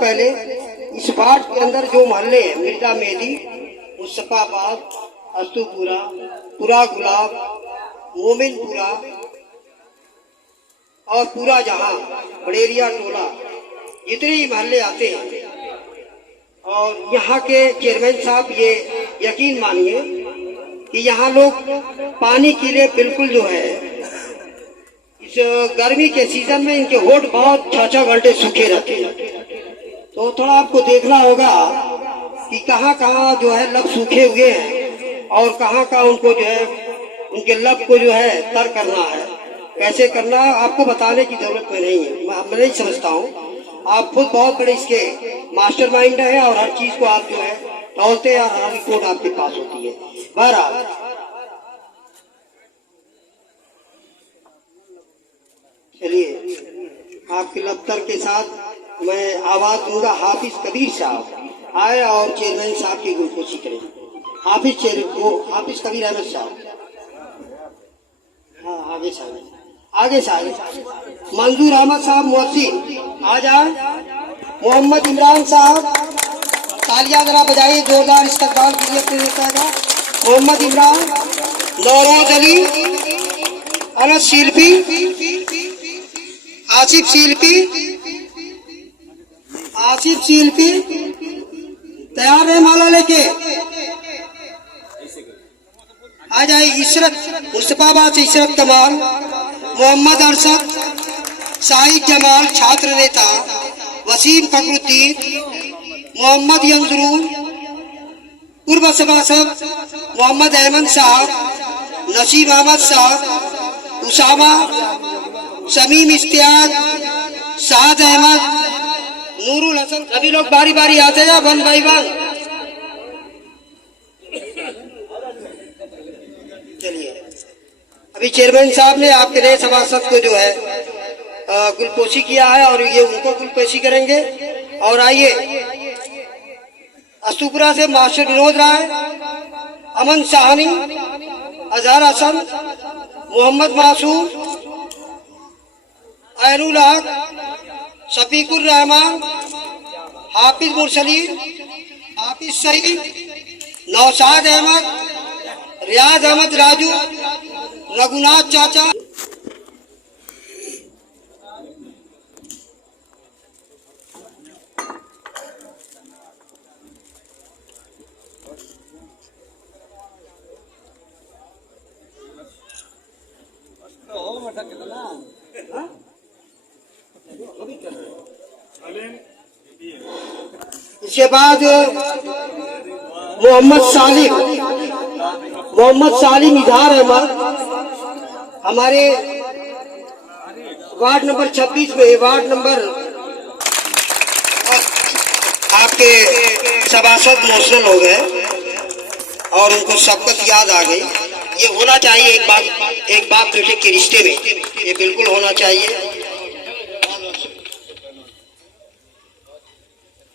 पहले इस वार्ड के अंदर जो मोहल्ले हैं, मिर्जा मेहदी, मुस्तफाबाद, अस्तुपुरा, पूरा गुलाब, मोमिनपुरा और पूरा जहां, बड़ेरिया टोला, जितने ही मोहल्ले आते हैं, और यहाँ के चेयरमैन साहब ये यकीन मानिए कि यहाँ लोग पानी के लिए बिल्कुल जो है, इस गर्मी के सीजन में इनके होठ बहुत 6-6 घंटे सूखे रहते हैं। तो थोड़ा आपको देखना होगा कि कहाँ कहाँ जो है लब सूखे हुए हैं और कहाँ कहाँ उनको जो है, उनके लब को जो है तर करना है। कैसे करना है आपको बताने की जरूरत में नहीं है, मैं नहीं समझता हूँ। आप खुद बहुत बड़े इसके मास्टरमाइंड है और हर चीज को आप जो है तौलते हैं, हर रिपोर्ट आपके पास होती है। बहरहाल चलिए, आपके लफ्तर के साथ मैं आवाज दूंगा। हाफिज कबीर साहब आए और चेयरमैन साहब की गुलकोशी करें। हाफिज कबीर अहमद साहब, हाँ आगे से आगे। मंजूर अहमद साहब मुहस्सिन आ जाए। मोहम्मद इमरान साहब, तालियां जरा बजाइए जोरदार इस्तकबाल के लिए अपने। मोहम्मद इमरान, नौरोज अली, अनस शिल्पी, आसिफ शिल्पी तैयार है माला लेके आ जाए। इशरत, मुस्तफाबाद से इशरत कमाल, मोहम्मद अरशद, शाहिद जमाल छात्र नेता, वसीम फखरुद्दीन, मोहम्मद यंजरून, पूर्व सभासद मोहम्मद अहमद साहब, नसीम अहमद साहब, उसामा, शमीम इश्तियाक, साद अहमद, नूरुल हसन। सभी लोग बारी बारी आते हैं, वन बाई वन। चलिए, अभी चेयरमैन साहब ने आपके नए सभासद को जो है गुलपोशी किया है और ये उनको गुलपोशी करेंगे। और आइए, अस्तुपुरा से मास्टर विनोद राय, अमन साहनी, अजहर हसन, मोहम्मद मासूम, ऐनुल हक, शफीकुर रहमान, हाफिज मुरसलीन, हाफिज सईद, नौशाद अहमद, रियाज अहमद राजू, रघुनाथ चाचा। इसके बाद मोहम्मद सालिम इजहार अहमद, हमारे वार्ड नंबर 26 में, वार्ड नंबर आपके सभासद मोशनल हो गए और उनको सबकत याद आ गई। ये होना चाहिए, एक बाप बेटे के रिश्ते में ये बिल्कुल होना चाहिए।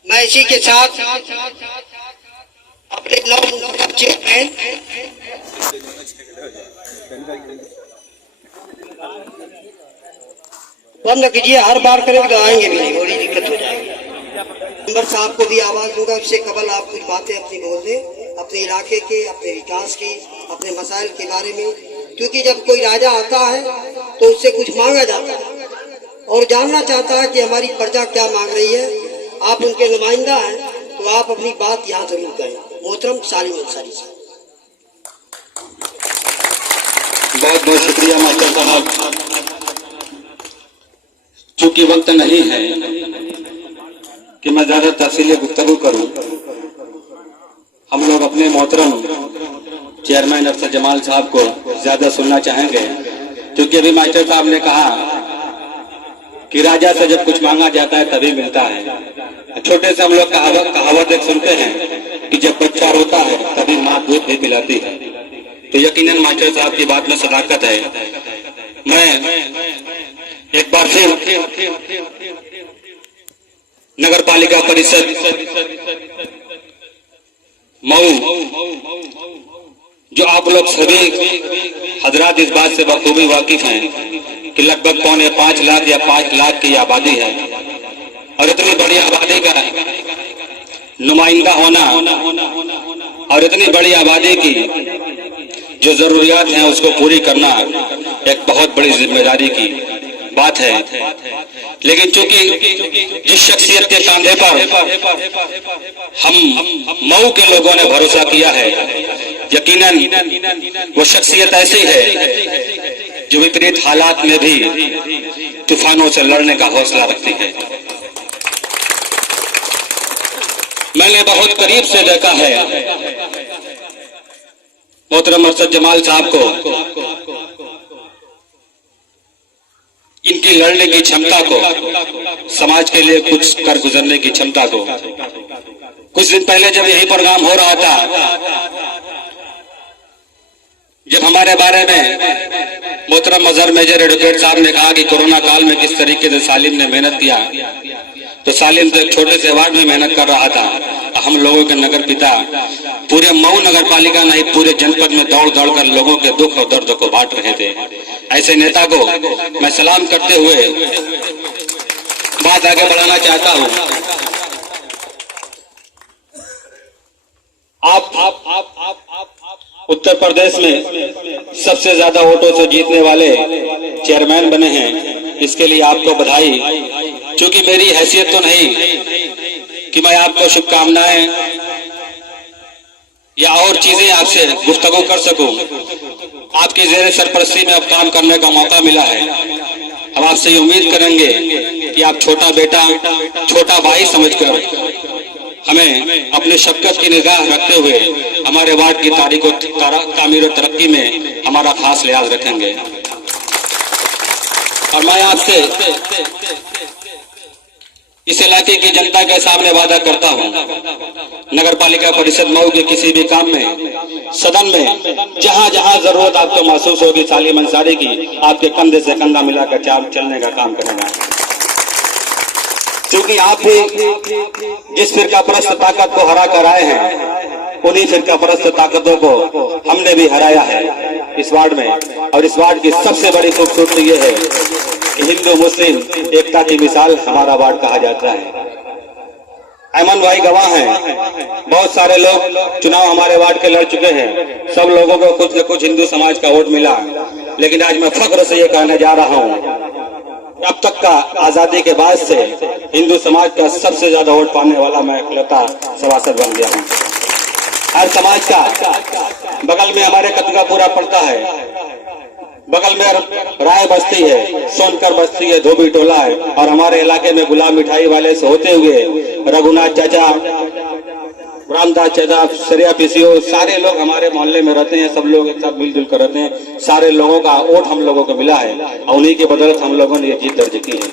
मैं इसी के साथ अपने चेयरमैन बंद कीजिए, हर बार करेंगे तो आएंगे भी नहीं, बड़ी दिक्कत हो जाएगी। मेंबर साहब को भी आवाज दूंगा, उससे कबल आप कुछ बातें अपनी बोल दें, अपने इलाके के, अपने विकास की, अपने मसाइल के बारे में। क्योंकि जब कोई राजा आता है तो उससे कुछ मांगा जाता है और जानना चाहता है कि हमारी प्रजा क्या मांग रही है। आप उनके नुमाइंदा हैं तो आप अपनी बात यहाँ जरूर करें। मोहतरम सालिम अंसारी साहब। बहुत बहुत शुक्रिया मास्टर साहब। चूंकि वक्त नहीं है कि मैं ज्यादा तफसीली गुफ्तगू करूं, हम लोग अपने मोहतरम चेयरमैन अफसर जमाल साहब को ज्यादा सुनना चाहेंगे। क्योंकि अभी मास्टर साहब ने कहा कि राजा से जब कुछ मांगा जाता है तभी मिलता है। छोटे से हम लोग कहावत एक सुनते हैं कि जब बच्चा रोता है तभी माँ दूध भी पिलाती है। तो यकीनन मास्टर साहब की बात में सदाकत है। मैं एक बार फिर नगर पालिका परिषद मऊ, जो आप लोग सभी हजरात इस बात से बखूबी वाकिफ हैं कि लगभग 4.25 लाख या 5 लाख की आबादी है। और इतनी बड़ी आबादी का नुमाइंदा होना और इतनी बड़ी आबादी की जो जरूरियात हैं उसको पूरी करना एक बहुत बड़ी जिम्मेदारी की बात है। लेकिन चूंकि जिस शख्सियत के कांधे पर हम मऊ के लोगों ने भरोसा किया है, यकीनन वो शख्सियत ऐसी है जो विपरीत हालात में भी तूफानों से लड़ने का हौसला रखती है। मैंने बहुत करीब से देखा है मोहतरम अरशद जमाल साहब को, इनकी लड़ने की क्षमता को, समाज के लिए कुछ कर गुजरने की क्षमता को। कुछ दिन पहले जब यही प्रोग्राम हो रहा था, जब हमारे बारे में मोहतरम अजहर मेजर एडवोकेट साहब ने कहा कि कोरोना काल में किस तरीके से सालिम ने मेहनत किया, तो सालिम तो एक छोटे से वार्ड में मेहनत कर रहा था। हम लोगों के नगर पिता पूरे मऊ नगर पालिका नहीं पूरे जनपद में दौड़ दौड़ कर लोगों के दुख और दर्द को बांट रहे थे। ऐसे नेता को मैं सलाम करते हुए बात आगे बढ़ाना चाहता हूं। आप उत्तर प्रदेश में सबसे ज्यादा वोटों से जीतने वाले चेयरमैन बने हैं, इसके लिए आपको बधाई। क्योंकि मेरी हैसियत तो नहीं कि मैं आपको शुभकामनाएं या और चीजें आपसे गुफ्तगू कर सकूं। आपकी जेर सरपरस्ती में अब काम करने का मौका मिला है। हम आपसे ये उम्मीद करेंगे कि आप छोटा बेटा, छोटा भाई समझकर हमें अपनी शफकत की निगाह रखते हुए हमारे वार्ड की तामीर तरक्की में हमारा खास लिहाज रखेंगे। और मैं आपसे इस इलाके की जनता के सामने वादा करता हूं, नगर पालिका परिषद मऊ के किसी भी काम में, सदन में, जहां जहां जरूरत आपको महसूस होगी, सालिम अंसारी की आपके कंधे से कंधा मिलाकर चलने का काम करेगा। क्योंकि आप भी जिस फिरका परस्त ताकत को हरा कर आए हैं, उन्हीं फिरका परस्त ताकतों को हमने भी हराया है इस वार्ड में। और इस वार्ड की सबसे बड़ी खूबसूरती ये है कि हिंदू मुस्लिम एकता की मिसाल हमारा वार्ड कहा जाता है। अमन भाई गवाह हैं, बहुत सारे लोग चुनाव हमारे वार्ड के लड़ चुके हैं, सब लोगों को कुछ न कुछ हिंदू समाज का वोट मिला। लेकिन आज मैं फख्र से ये कहने जा रहा हूँ, अब तक का आजादी के बाद से हिंदू समाज का सबसे ज्यादा वोट पाने वाला मैं इकलौता सभासद बन गया हूँ। हर समाज का बगल में हमारे कतकापुरा पड़ता है, बगल में राय बस्ती है, सोनकर बस्ती है, धोबी टोला है, और हमारे इलाके में गुलाब मिठाई वाले से होते हुए रघुनाथ चाचा, रामदास चाचा, सरिया पीसीओ, सारे लोग हमारे मोहल्ले में रहते हैं। सब लोग एक साथ मिलजुल कर रहते हैं। सारे लोगों का वोट हम लोगों को मिला है और उन्हीं की बदौलत हम लोगों ने ये जीत दर्ज की है।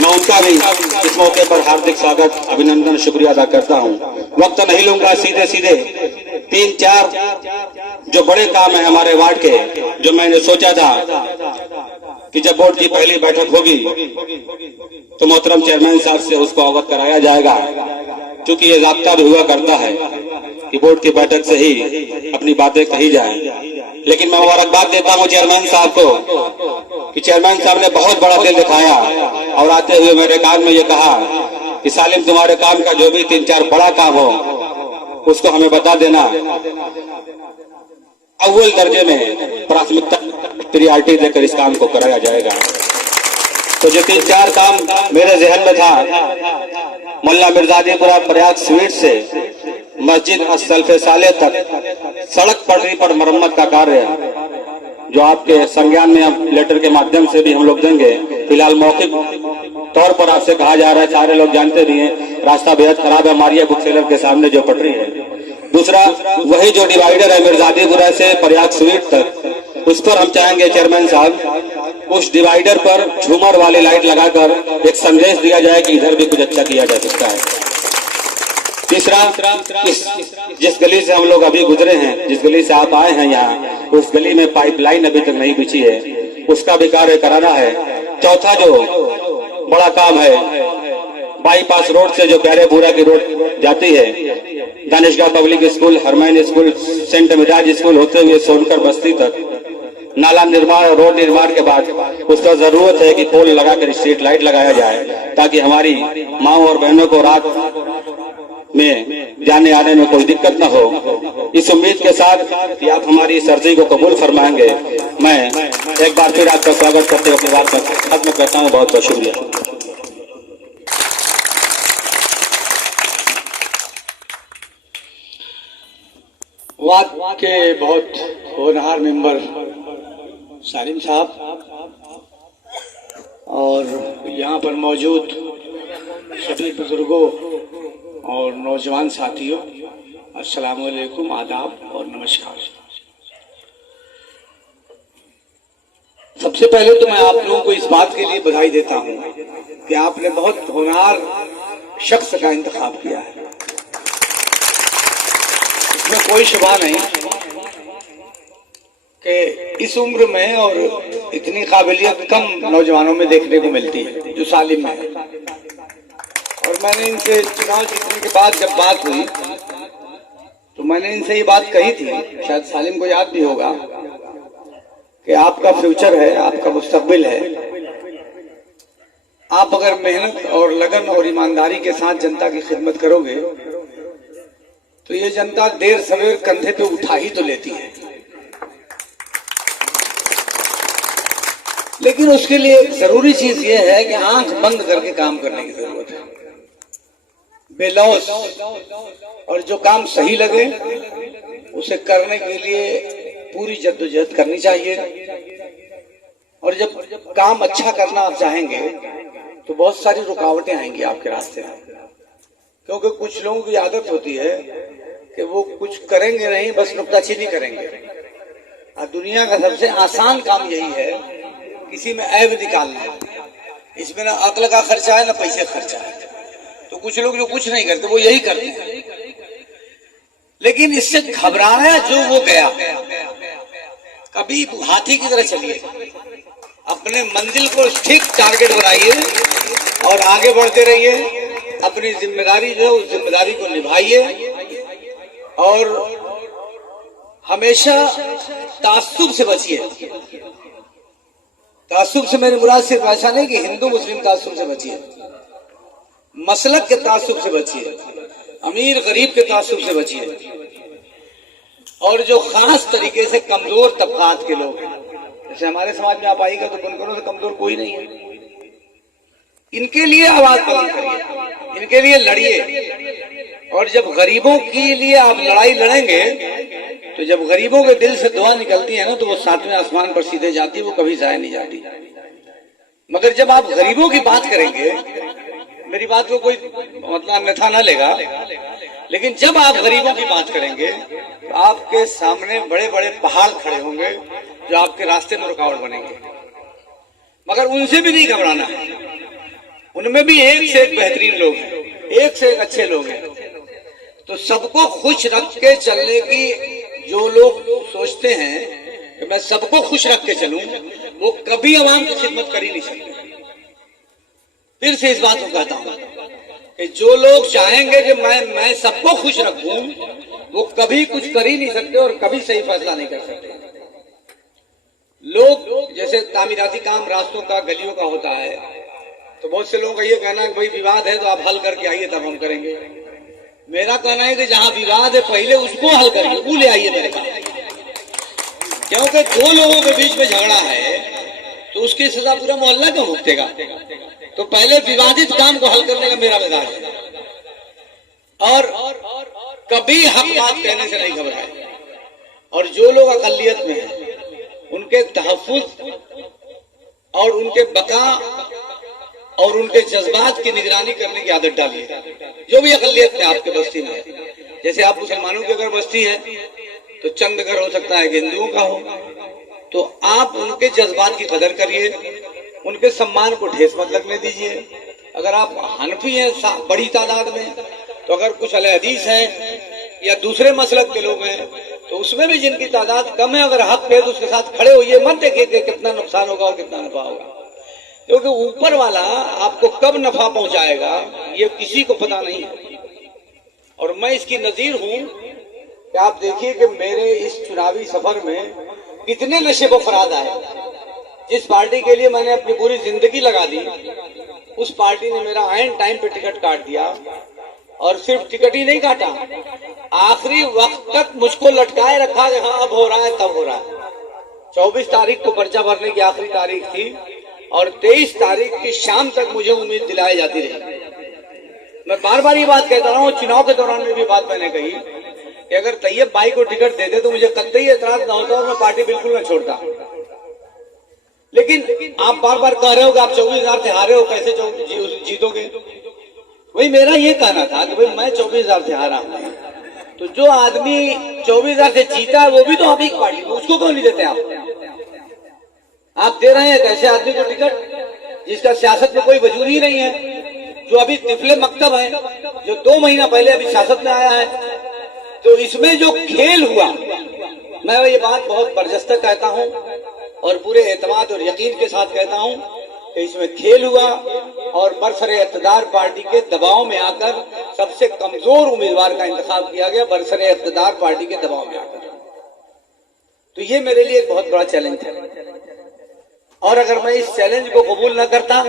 मैं उनका भी इस मौके पर हार्दिक स्वागत, अभिनंदन, शुक्रिया अदा करता हूँ। वक्त नहीं लूंगा, सीधे सीधे 3-4 जो बड़े काम है हमारे वार्ड के, जो मैंने सोचा था कि जब बोर्ड की पहली बैठक होगी तो मोहतरम चेयरमैन साहब से उसको अवगत कराया जाएगा। क्योंकि ये ज़ाब्ता भी हुआ करता है कि बोर्ड की बैठक से ही अपनी बातें कही जाए। लेकिन मैं मुबारकबाद देता हूँ चेयरमैन साहब को कि चेयरमैन साहब ने बहुत बड़ा दिल दिखाया और आते हुए मेरे कान में ये कहा कि सालिम, तुम्हारे काम का जो भी 3-4 बड़ा काम हो उसको हमें बता देना, अव्वल दर्जे में प्राथमिकता प्रियॉरिटी देकर इस काम को कराया जाएगा। तो जो 3-4 काम मेरे जहन में था, मुल्ला मिर्जादीपुरा प्रयाग स्वीट से मस्जिद असल्फे साले तक सड़क पटरी पर मरम्मत का कार्य जो आपके संज्ञान में अब लेटर के माध्यम से भी हम लोग देंगे। फिलहाल मौखिक तौर पर आपसे कहा जा रहा है, सारे लोग जानते भी हैं, रास्ता बेहद खराब है मारिया बुक सेलर के सामने जो पटरी है। दूसरा, वही जो डिवाइडर है मिर्जादीपुरा से प्रयाग स्वीट तक, उस पर हम चाहेंगे चेयरमैन साहब उस डिवाइडर पर झूमर वाली लाइट लगाकर एक संदेश दिया जाए कि इधर भी कुछ अच्छा किया जा सकता है। तीसरा, जिस गली से हम लोग अभी गुजरे हैं, जिस गली से आप आए हैं यहाँ, उस गली में पाइपलाइन अभी तक नहीं बिछी है, उसका भी कार्य कराना है। चौथा जो बड़ा काम है, बाईपास रोड से जो प्यारेपुरा की रोड जाती है, दानिशगाह पब्लिक स्कूल, हरमैन स्कूल, सेंट मिजाज स्कूल होते हुए सोनकर बस्ती तक, नाला निर्माण और रोड निर्माण के बाद उसका जरूरत है कि पोल लगाकर स्ट्रीट लाइट लगाया जाए, ताकि हमारी माँ और बहनों को रात में जाने आने में कोई दिक्कत न हो। इस उम्मीद के साथ कि आप हमारी इस अर्जी को कबूल फरमाएंगे, मैं एक बार फिर आपका स्वागत करते हुए अपनी बात का खत्म करता हूँ। बहुत बहुत शुक्रिया। वाद के बहुत होनहार मेंबर सालिम साहब और यहाँ पर मौजूद सभी बुजुर्गों और नौजवान साथियों, अस्सलाम वालेकुम, आदाब और नमस्कार। सबसे पहले तो मैं आप लोगों को इस बात के लिए बधाई देता हूँ कि आपने बहुत होनहार शख्स का इंतखाब किया है। इसमें कोई शुबा नहीं कि इस उम्र में और इतनी काबिलियत कम नौजवानों में देखने को मिलती है जो सालिम है। और मैंने इनसे चुनाव जीतने के बाद जब बात हुई तो मैंने इनसे ये बात कही थी, शायद सालिम को याद भी होगा, कि आपका फ्यूचर है, आपका मुस्तकबिल है। आप अगर मेहनत और लगन और ईमानदारी के साथ जनता की खिदमत करोगे तो ये जनता देर सवेर कंधे पे उठा ही तो लेती है। लेकिन उसके लिए एक जरूरी चीज ये है कि आंख बंद करके काम करने की जरूरत है, बेलौस, और जो काम सही लगे उसे करने के लिए पूरी जद्दोजहद करनी चाहिए। और जब काम अच्छा करना आप चाहेंगे तो बहुत सारी रुकावटें आएंगी आपके रास्ते में, क्योंकि कुछ लोगों की आदत होती है कि वो कुछ करेंगे नहीं, बस नुक्ताचीनी करेंगे। और दुनिया का सबसे आसान काम यही है, किसी में ऐब निकालना। इसमें ना अक्ल का खर्चा है ना पैसे खर्चा है। तो कुछ लोग जो कुछ नहीं करते वो यही करते हैं। लेकिन इससे घबराना है जो वो गया। कभी हाथी की तरह चलिए, अपने मंजिल को ठीक टारगेट बनाइए और आगे बढ़ते रहिए। अपनी जिम्मेदारी जो है उस जिम्मेदारी को निभाइए और हमेशा तासुब से बचिए। तासुब से मेरी मुराद सिर्फ ऐसा नहीं कि हिंदू मुस्लिम तासुब से बचिए, मसलक के तासुब से बचिए, अमीर गरीब के तासुब से बचिए। और जो खास तरीके से कमजोर तबकात के लोग हैं, जैसे हमारे समाज में आप आइएगा तो बुनकरों से कमजोर कोई नहीं है, इनके लिए आवाज बुलंद करिए, इनके लिए लड़िए। और जब गरीबों के लिए आप लड़ाई लड़ेंगे तो जब गरीबों के दिल से दुआ निकलती है ना तो वो सातवें आसमान पर सीधे जाती है, वो कभी जाया नहीं जाती। मगर जब आप गरीबों की बात करेंगे, मेरी बात को कोई मतलब अन्यथा ना लेगा, लेकिन जब आप गरीबों की बात करेंगे तो आपके सामने बड़े बड़े पहाड़ खड़े होंगे जो आपके रास्ते में रुकावट बनेंगे। मगर उनसे भी नहीं घबराना है, उनमें भी एक से एक बेहतरीन लोग हैं, एक से एक अच्छे लोग हैं। तो सबको खुश रख के चलने की जो लोग सोचते हैं कि मैं सबको खुश रख के चलूं, वो कभी आवाम की खिदमत कर ही नहीं सकते। फिर से इस बात को कहता हूं कि जो लोग चाहेंगे कि मैं सबको खुश रखूं, वो कभी कुछ कर ही नहीं सकते और कभी सही फैसला नहीं कर सकते। लोग जैसे तामीराती काम रास्तों का, गलियों का होता है, तो बहुत से लोगों का ये कहना है कि भाई विवाद है तो आप हल करके आइए तब हम करेंगे। मेरा कहना है कि जहां विवाद है पहले उसको हल करिए, वो ले आइए मेरे पास। क्योंकि दो लोगों के बीच में झगड़ा है तो उसकी सजा पूरा मोहल्ला क्यों भुगतेगा? तो पहले विवादित काम को हल करने का मेरा मिजाज है। और कभी हक बात कहने से नहीं घबराए। और जो लोग अकलियत में हैं उनके तहफ्फुज़ और उनके बका और उनके जज्बात की निगरानी करने की आदत डालिए। जो भी अकलियत में आपके बस्ती में है, जैसे आप मुसलमानों की अगर बस्ती है तो चंद घर हो सकता है कि हिंदुओं का हो, तो आप उनके जज्बात की कदर करिए, उनके सम्मान को ठेस मत लगने दीजिए। अगर आप हनफी हैं बड़ी तादाद में, तो अगर कुछ अहले हदीस हैं या दूसरे मसलक के लोग हैं तो उसमें भी जिनकी तादाद कम है, अगर हक है तो उसके साथ खड़े होइए। मत देखिए कि कितना नुकसान होगा और कितना नफा होगा, क्योंकि ऊपर वाला आपको कब नफा पहुंचाएगा ये किसी को पता नहीं है। और मैं इसकी नजीर हूं कि आप देखिए कि मेरे इस चुनावी सफर में कितने नशे को फराद आए। जिस पार्टी के लिए मैंने अपनी पूरी जिंदगी लगा दी, उस पार्टी ने मेरा आयन टाइम पे टिकट काट दिया। और सिर्फ टिकट ही नहीं काटा, आखिरी वक्त तक मुझको लटकाए रखा कि हाँ अब हो रहा है तब हो रहा है। 24 तारीख को पर्चा भरने की आखिरी तारीख थी और 23 तारीख की शाम तक मुझे उम्मीद दिलाई जाती रही। मैं बार बार ये बात कहता रहा हूँ, चुनाव के दौरान में भी बात मैंने कही कि अगर तैयब भाई को टिकट देते तो मुझे कतई एतराज ना होता और मैं पार्टी बिल्कुल न छोड़ता। लेकिन आप बार बार कह रहे हो कि आप 24,000 से हारे हो, कैसे जीतोगे? वही मेरा ये कहना था कि भाई मैं 24,000 से हारा हूं, तो जो आदमी 24,000 से जीता है वो भी तो आप ही पार्टी, उसको क्यों नहीं देते आप दे रहे हैं एक ऐसे आदमी को टिकट जिसका सियासत में कोई वजूद ही नहीं है, जो अभी तिफले मकतब है, जो 2 महीना पहले अभी सियासत में आया है। तो इसमें जो खेल हुआ, मैं ये बात बहुत बरजस्ता कहता हूं और पूरे एतमाद और यकीन के साथ कहता हूं कि इसमें खेल हुआ और बरसरे इक़्तिदार पार्टी के दबाव में आकर सबसे कमजोर उम्मीदवार का इंतखाब किया गया, बरसरे इक़्तिदार पार्टी के दबाव में आकर। तो ये मेरे लिए एक बहुत बड़ा चैलेंज है और अगर मैं इस चैलेंज को कबूल न करता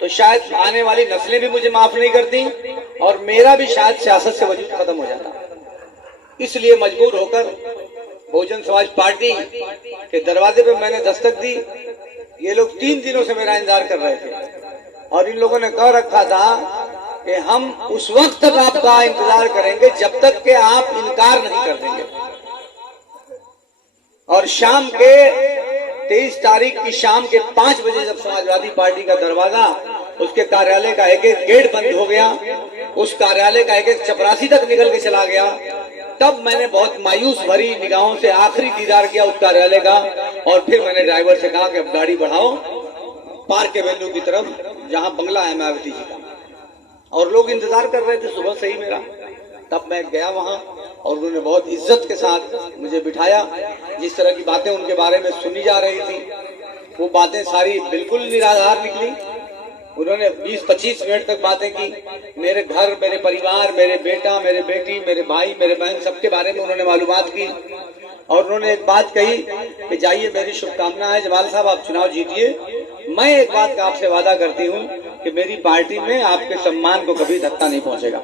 तो शायद आने वाली नस्लें भी मुझे माफ नहीं करती और मेरा भी शायद सियासत से वजूद खत्म हो जाता। इसलिए मजबूर होकर बहुजन समाज पार्टी के दरवाजे पे मैंने दस्तक दी। ये लोग 3 दिनों से मेरा इंतजार कर रहे थे और इन लोगों ने कह रखा था कि हम उस वक्त तक आपका इंतजार करेंगे जब तक कि आप इनकार नहीं कर देंगे। और शाम के 23 तारीख की शाम के 5 बजे जब समाजवादी पार्टी का दरवाजा, उसके कार्यालय का एक एक गेट बंद हो गया, उस कार्यालय का एक एक चपरासी तक निकल के चला गया, तब मैंने बहुत मायूस भरी निगाहों से आखिरी दीदार किया उस कार्यालय का। और फिर मैंने ड्राइवर से कहा कि अब गाड़ी बढ़ाओ पार्क एवेन्यू की तरफ, जहां बंगला है मायावती जी का। और लोग इंतजार कर रहे थे सुबह से ही मेरा। तब मैं गया वहां और उन्होंने बहुत इज्जत के साथ मुझे बिठाया। जिस तरह की बातें उनके बारे में सुनी जा रही थी, वो बातें सारी बिल्कुल निराधार निकली। उन्होंने 20-25 मिनट तक बातें की, मेरे घर, मेरे परिवार, मेरे बेटा, मेरे बेटी, मेरे भाई, मेरे बहन, सबके बारे में उन्होंने मालूमात की। और उन्होंने एक बात कही कि जाइए, मेरी शुभकामना है जमाल साहब, आप चुनाव जीतिए। मैं एक बात का आपसे वादा करती हूँ कि मेरी पार्टी में आपके सम्मान को कभी धक्का नहीं पहुंचेगा।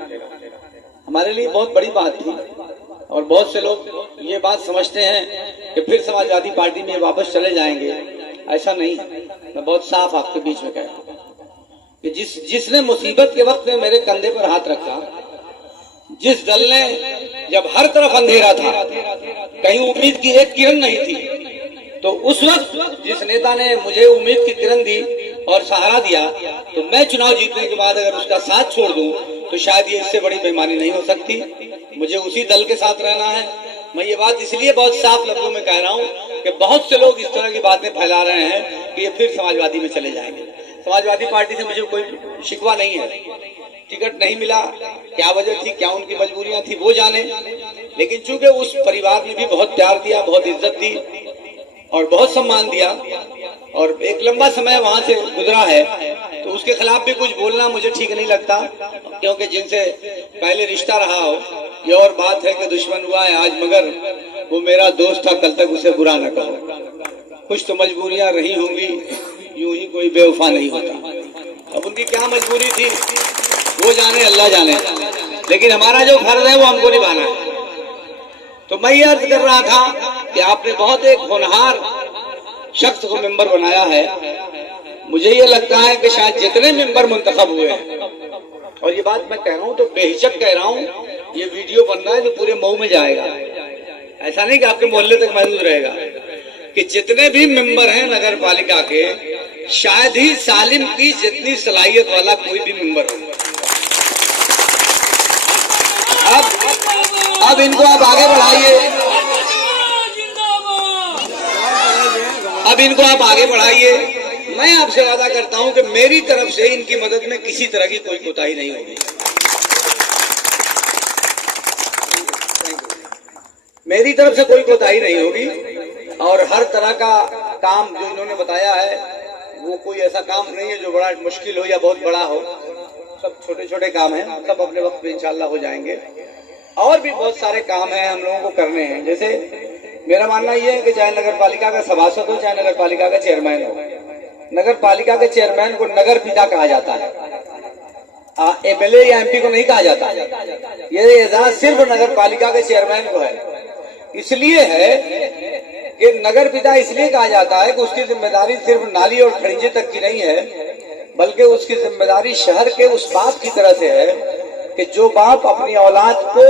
हमारे लिए बहुत बड़ी बात थी और बहुत से लोग ये बात समझते हैं कि फिर समाजवादी पार्टी में वापस चले जाएंगे। ऐसा नहीं, मैं बहुत साफ आपके बीच में कहता हूँ कि जिसने मुसीबत के वक्त में मेरे कंधे पर हाथ रखा, जिस दल ने जब हर तरफ अंधेरा था, कहीं उम्मीद की एक किरण नहीं थी, तो उस वक्त जिस नेता ने मुझे उम्मीद की किरण दी और सहारा दिया, तो मैं चुनाव जीतने के बाद अगर उसका साथ छोड़ दूं तो शायद ये इससे बड़ी बेईमानी नहीं हो सकती। मुझे उसी दल के साथ रहना है। मैं ये बात इसलिए बहुत साफ लफ्जों में कह रहा हूँ कि बहुत से लोग इस तरह की बातें फैला रहे हैं कि ये फिर समाजवादी में चले जाएंगे। समाजवादी पार्टी से मुझे कोई शिकवा नहीं है। टिकट नहीं मिला, क्या वजह थी, क्या उनकी मजबूरियां थी, वो जाने। लेकिन चूंकि उस परिवार ने भी बहुत प्यार दिया, बहुत इज्जत दी और बहुत सम्मान दिया और एक लंबा समय वहां से गुजरा है, तो उसके खिलाफ भी कुछ बोलना मुझे ठीक नहीं लगता। क्योंकि जिनसे पहले रिश्ता रहा हो, ये और बात है कि दुश्मन हुआ है आज, मगर वो मेरा दोस्त था, कल तक उसे बुरा न कहो। कुछ तो मजबूरियां रही होंगी, यूं ही कोई बेवफा नहीं होता। अब उनकी क्या मजबूरी थी वो जाने, अल्लाह जाने, लेकिन हमारा जो फर्ज है वो हमको निभाना है। तो मैं ये अर्ज कर रहा था कि आपने बहुत एक होनहार शख्स को मेंबर बनाया है। मुझे ये लगता है कि शायद जितने मेंबर मुंतखब हुए हैं, और ये बात मैं कह रहा हूँ तो बेहिचक कह रहा हूँ, ये वीडियो बन रहा है जो पूरे मऊ में जाएगा, ऐसा नहीं कि आपके मोहल्ले तक महदूद रहेगा, कि जितने भी मेंबर हैं नगर पालिका के, शायद ही सालिम की जितनी सलाहियत वाला कोई भी मेंबर हो। अब इनको आप आगे बढ़ाइए, अब इनको आप आगे बढ़ाइए। मैं आपसे वादा करता हूं कि मेरी तरफ से इनकी मदद में किसी तरह की कोई कोताही नहीं होगी। मेरी तरफ से कोई कोताही नहीं होगी और हर तरह का काम जो इन्होंने बताया है वो कोई ऐसा काम नहीं है जो बड़ा मुश्किल हो या बहुत बड़ा हो। सब छोटे छोटे काम हैं, सब अपने वक्त पे इंशाल्लाह हो जाएंगे। और भी बहुत सारे काम हैं हम लोगों को करने हैं। जैसे मेरा मानना यह है कि चाहे नगर पालिका का सभासद हो, चाहे नगर पालिका का चेयरमैन हो, नगर पालिका के चेयरमैन को नगर पिता कहा जाता है, एमएलए या एमपी को नहीं कहा जाता। ये एजाज सिर्फ नगर पालिका के चेयरमैन को है। इसलिए है कि नगर पिता इसलिए कहा जाता है कि उसकी जिम्मेदारी सिर्फ नाली और खड़ीजे तक की नहीं है, बल्कि उसकी जिम्मेदारी शहर के उस बाप की तरह से है कि जो बाप अपनी औलाद को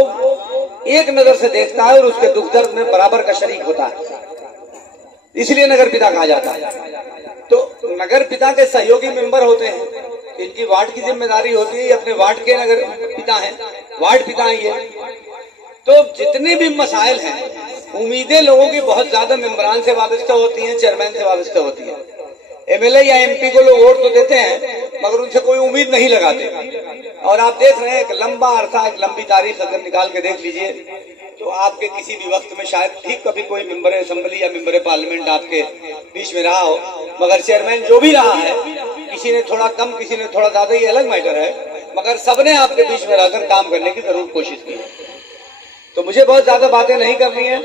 एक नजर से देखता है और उसके दुख दर्द में बराबर का शरीक होता है, इसलिए नगर पिता कहा जाता है। तो नगर पिता के सहयोगी मेंबर होते हैं, इनकी वार्ड की जिम्मेदारी होती है, अपने वार्ड के नगर पिता हैं, वार्ड पिता हैं ये। तो जितने भी मसाइल हैं, उम्मीदें लोगों की बहुत ज्यादा मेंबरान से वाबस्ता होती हैं, चेयरमैन से वाबस्ता होती है। एमएलए या एमपी को लोग वोट तो देते हैं मगर उनसे कोई उम्मीद नहीं लगाते। और आप देख रहे हैं एक लंबा अरसा, एक लंबी तारीख अगर निकाल के देख लीजिए तो आपके किसी भी वक्त में शायद ठीक कभी कोई मेंबर असेंबली या मेंबर पार्लियामेंट आपके बीच में रहा हो, मगर चेयरमैन जो भी रहा है, किसी ने थोड़ा कम, किसी ने थोड़ा ज्यादा, ये अलग मैटर है, मगर सबने आपके बीच में रहकर काम करने की जरूर कोशिश की। तो मुझे बहुत ज्यादा बातें नहीं करनी है।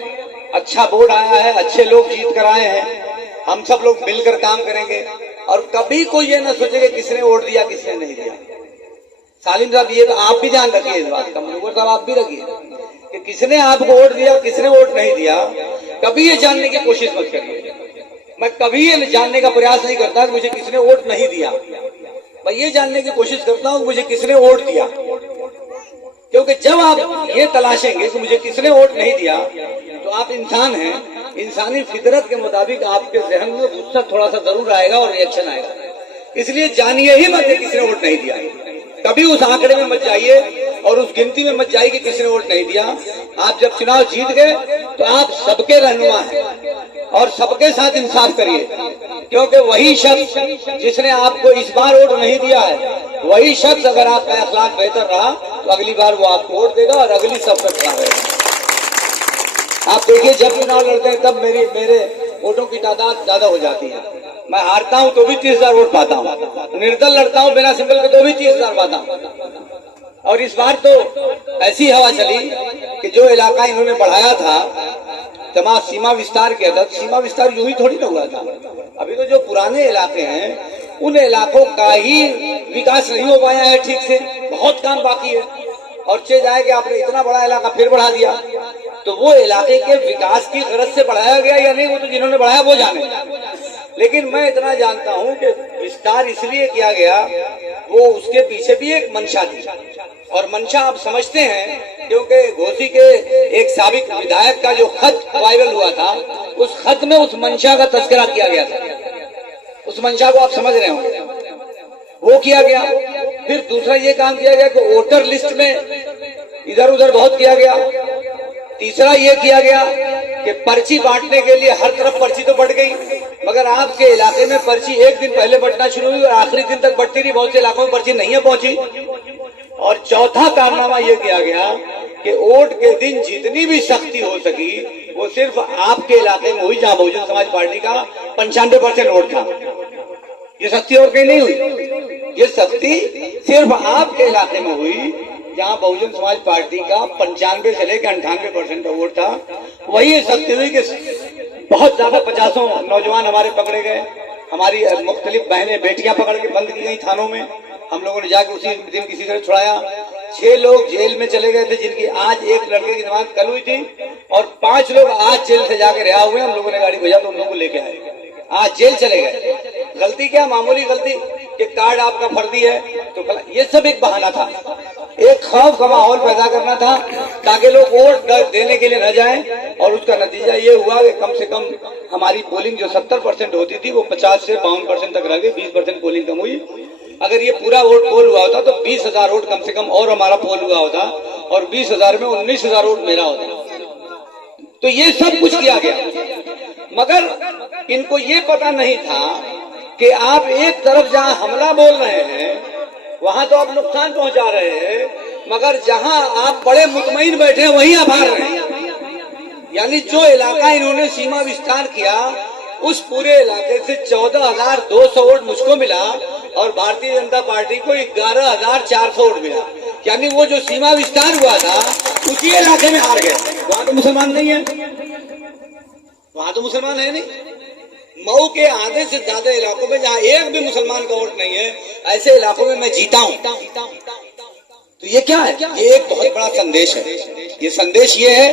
अच्छा बोर्ड आया है, अच्छे लोग जीत कर आए हैं, हम सब लोग मिलकर काम करेंगे और कभी कोई ये ना सोचे कि किसने वोट दिया किसने नहीं दिया। सालिम साहब ये तो आप भी ध्यान रखिए इस बात का, मनोहर साहब आप भी रखिए कि किसने आपको वोट दिया किसने वोट नहीं दिया, कभी ये जानने की कोशिश मत करिए। मैं कभी ये जानने का प्रयास नहीं करता कि मुझे किसने वोट नहीं दिया, मैं ये जानने की कोशिश करता हूँ मुझे किसने वोट दिया। क्योंकि जब आप ये तलाशेंगे कि मुझे किसने वोट नहीं दिया तो आप इंसान हैं, इंसानी फितरत के मुताबिक आपके जहन में गुस्सा थोड़ा सा जरूर आएगा और रिएक्शन आएगा। इसलिए जानिए ही मत किसने वोट नहीं दिया, कभी उस आंकड़े में मत जाइए और उस गिनती में मत जाइए कि किसने वोट नहीं दिया। आप जब चुनाव जीत गए तो आप सबके रहनुमा हैं और सबके साथ इंसाफ करिए, क्योंकि वही शख्स जिसने आपको इस बार वोट नहीं दिया है, वही शख्स अगर आपका अखलाक बेहतर रहा तो अगली बार वो आपको वोट देगा और अगली सब तक खड़ा रहेगा। आप देखिए जब चुनाव लड़ते हैं तब मेरे वोटों की तादाद ज्यादा हो जाती है। मैं हारता हूं तो भी 30,000 वोट पाता हूं, निर्दल लड़ता हूं बिना सिंबल के तो भी 30,000 पाता हूं। और इस बार तो ऐसी हवा चली कि जो इलाका इन्होंने बढ़ाया था, जमात सीमा विस्तार किया था, सीमा विस्तार यूं ही थोड़ी ना हुआ था। अभी तो जो पुराने इलाके हैं उन इलाकों का ही विकास नहीं हो पाया है ठीक से, बहुत काम बाकी है। और चेज आए कि आपने इतना बड़ा इलाका फिर बढ़ा दिया, तो वो इलाके के विकास की गरज से बढ़ाया गया या नहीं वो तो जिन्होंने बढ़ाया वो जाने। लेकिन मैं इतना जानता हूं कि विस्तार इसलिए किया गया, वो उसके पीछे भी एक मंशा थी। और मंशा आप समझते हैं क्योंकि घोसी के एक साबिक विधायक का जो खत वायरल हुआ था, उस खत में उस मंशा का तस्करा किया गया था। उस मंशा को आप समझ रहे हो, वो किया गया। फिर दूसरा ये काम किया गया कि वोटर लिस्ट में इधर उधर बहुत किया गया। तीसरा ये किया गया कि पर्ची बांटने के लिए हर तरफ पर्ची तो बढ़ गई, मगर आपके इलाके में पर्ची एक दिन पहले बंटना शुरू हुई और आखिरी दिन तक बढ़ती रही, बहुत से इलाकों में पर्ची नहीं पहुंची। और चौथा कारनामा यह किया गया कि वोट के दिन जितनी भी सख्ती हो सकी वो सिर्फ आपके इलाके में हुई जहां बहुजन समाज पार्टी का 95% वोट था। ये सख्ती और कहीं नहीं हुई, ये सख्ती सिर्फ आपके इलाके में हुई जहां बहुजन समाज पार्टी का 95 से लेकर 98% का वोट था। वही सख्ती हुई कि बहुत ज्यादा 50 नौजवान हमारे पकड़े गए, हमारी मुख्तलिफ बहनें बेटियां पकड़ के बंद की गई थानों में। हम लोगों ने जाकर उसी दिन किसी तरह छुड़ाया। 6 लोग जेल में चले गए थे, जिनकी आज एक लड़के की जमानत कल हुई थी और 5 लोग आज जेल से जाकर रिहा हुए। हम लोगों ने गाड़ी भेजा तो उन लोगों को लेके आए, आज जेल चले गए। गलती क्या, मामूली गलती कि कार्ड आपका फर्जी है तो ये सब एक बहाना था, एक खौफ का माहौल पैदा करना था ताकि लोग वोट देने के लिए न जाएं। और उसका नतीजा ये हुआ कि कम से कम हमारी पोलिंग जो 70% होती थी वो 50 से 52% तक रह गई, 20% पोलिंग कम हुई। अगर ये पूरा वोट पोल हुआ होता तो 20,000 वोट कम से कम और हमारा पोल हुआ होता और 20,000 में 19,000 वोट मेरा होता। तो ये सब कुछ किया गया, मगर इनको ये पता नहीं था कि आप एक तरफ जहां हमला बोल रहे हैं वहां तो आप नुकसान पहुंचा रहे हैं, मगर जहां आप बड़े मुतमईन बैठे हैं वहीं आप हार रहे हैं। यानी जो इलाका इन्होंने सीमा विस्तार किया उस पूरे इलाके से 14,200 वोट मुझको मिला और भारतीय जनता पार्टी को 11,400 वोट मिला। यानी वो जो सीमा विस्तार हुआ था उसी इलाके में हार गए, वहां तो मुसलमान नहीं है। वहां तो मुसलमान है नहीं। मऊ के आधे से ज्यादा इलाकों में जहाँ एक भी मुसलमान का वोट नहीं है, ऐसे इलाकों में मैं जीता हूँ। तो ये क्या है? ये एक बहुत बड़ा संदेश है। ये संदेश ये है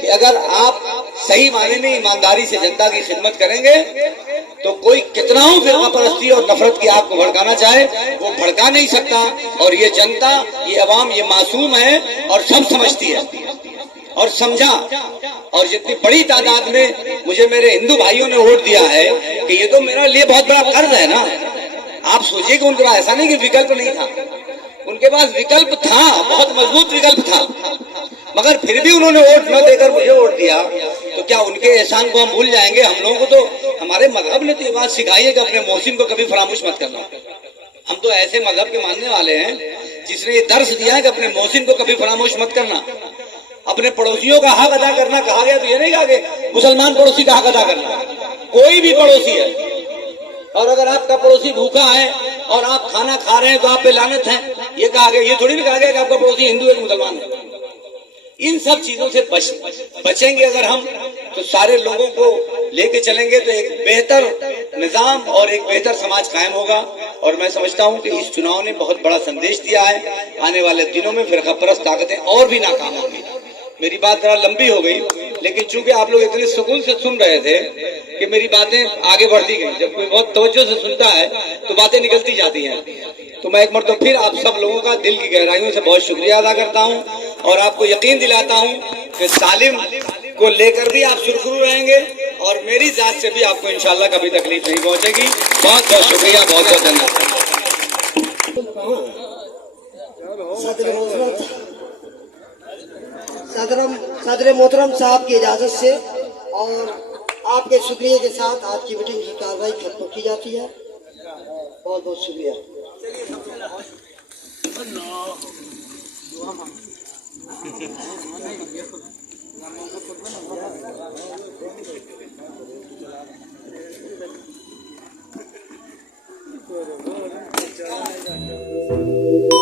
कि अगर आप सही मायने में ईमानदारी से जनता की खिदमत करेंगे तो कोई कितना हो फिरका परस्ती और नफरत की आग को भड़काना चाहे वो भड़का नहीं सकता। और ये जनता, ये अवाम, ये मासूम है और सब समझती है और समझा। और जितनी बड़ी तादाद में मुझे मेरे हिंदू भाइयों ने वोट दिया है कि ये तो मेरे लिए बहुत बड़ा कर्ज है ना। आप सोचिए कि उनका ऐसा नहीं कि विकल्प नहीं था, उनके पास विकल्प था, बहुत मजबूत विकल्प था, मगर फिर भी उन्होंने वोट न देकर मुझे वोट दिया। तो क्या उनके एहसान को हम भूल जाएंगे? हम लोगों को तो हमारे मजहब ने तो ये बात सिखाई है कि अपने मोहसिन को कभी फरामोश मत करना। हम तो ऐसे मजहब के मानने वाले हैं जिसने ये दर्श दिया है कि अपने मोहसिन को कभी फरामोश मत करना। अपने पड़ोसियों का हक अदा करना कहा गया तो ये नहीं कहा गया मुसलमान पड़ोसी का हक अदा करना। कोई भी पड़ोसी है, और अगर आपका पड़ोसी भूखा है और आप खाना खा रहे हैं तो आप पे लानत है, ये कहा गया। ये थोड़ी भी कहा गया कि आपका पड़ोसी हिंदू है मुसलमान है। इन सब चीजों से बचेंगे अगर हम, तो सारे लोगों को लेके चलेंगे तो एक बेहतर निजाम और एक बेहतर समाज कायम होगा। और मैं समझता हूं कि इस चुनाव ने बहुत बड़ा संदेश दिया है। आने वाले दिनों में फिरका परस्त ताकतें और भी नाकाम होंगी। मेरी बात जरा लंबी हो गई, लेकिन चूंकि आप लोग इतने सुकून से सुन रहे थे कि मेरी बातें आगे बढ़ती गई। जब कोई बहुत तवज्जो से सुनता है तो बातें निकलती जाती हैं। तो मैं एक मरतबा फिर आप सब लोगों का दिल की गहराइयों से बहुत शुक्रिया अदा करता हूं और आपको यकीन दिलाता हूं कि सालिम को लेकर भी आप सुरखरू रहेंगे और मेरी जात से भी आपको इंशाल्लाह कभी तकलीफ नहीं पहुंचेगी। बहुत बहुत शुक्रिया, बहुत बहुत धन्यवाद। सदर मोहतरम साहब की इजाजत से और आपके शुक्रिया के साथ आज की मीटिंग की कार्रवाई खत्म की जाती है। बहुत बहुत शुक्रिया। Thank you.